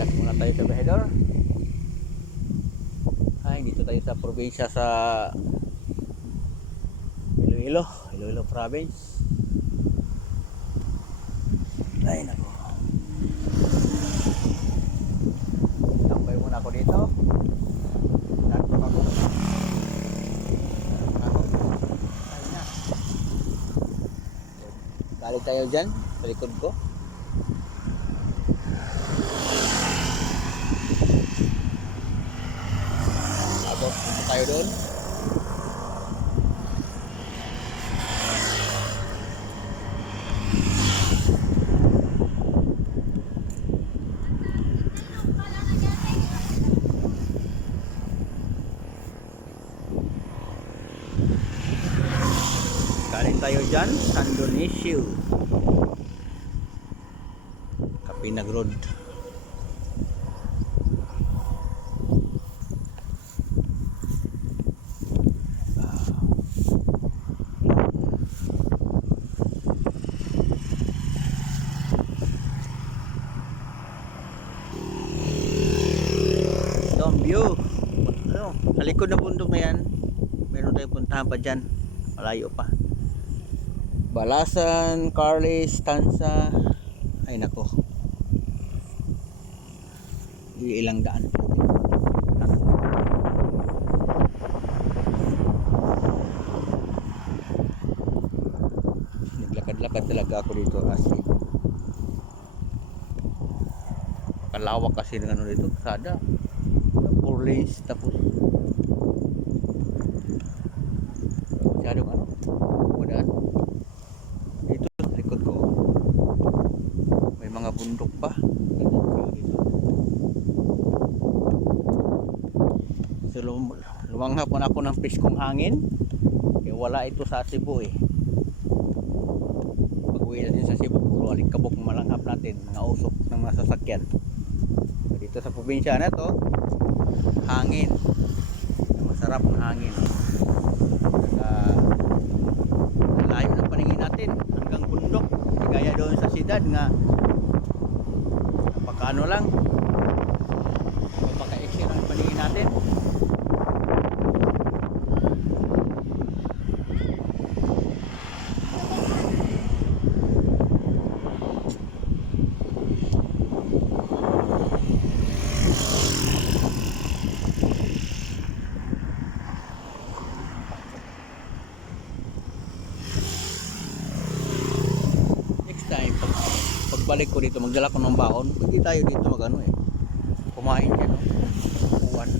Relax muna tayo sa Behedor. Ay, dito tayo sa probinsya sa Iloilo, Iloilo province. Ay, nako. Tambay muna ako dito. Balik tayo dyan, sa likod ko. Tapos punta tayo doon. Galing tayo dyan, San Dionisio. Kapinag Road. Ito ang view. Ano, sa likod ng bundok na yan, meron tayong puntahan pa dyan. Malayo pa. Balasan, Carlis, Tansa. Ay nako. Ilang daan. Naglakad-lakad talaga ako dito kasi kalawak kasi ng ano dito, kada. Four lanes tapos masyadong ano, madaan. Dito sa likod ko, may mga bundok pa. So, lum lumanghap na ako ng piskong hangin. Eh, wala ito sa Cebu eh. Pag uwi natin sa Cebu, puro alikabok ng malanghap natin, mga usok ng mga sasakyan. So, dito sa probinsya na to, hangin. Masarap ng hangin. Saka, layo ng paningin natin hanggang bundok. Gaya doon sa siyudad nga napakaano lang. Napaka-exir ang paningin natin. Next time, pag, pagbalik ko dito, magdala ko ng baon. Pwede tayo dito mag ano eh. Kumain ka, no? Uwan.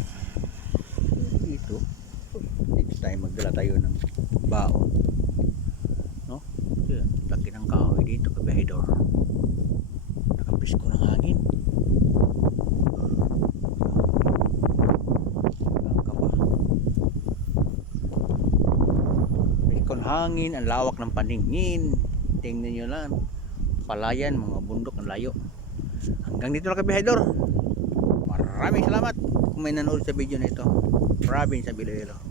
Dito. Next time, magdala tayo ng baon. No? Laki ng kahoy dito, kabahidor. Nakapis ko ng hangin. Hangin, ang lawak ng paningin. Tingnan nyo lang. Palayan, mga bundok, ang layo. Hanggang dito lang kabihedor. Maraming salamat kung may nanood sa video na ito. Province sa Iloilo.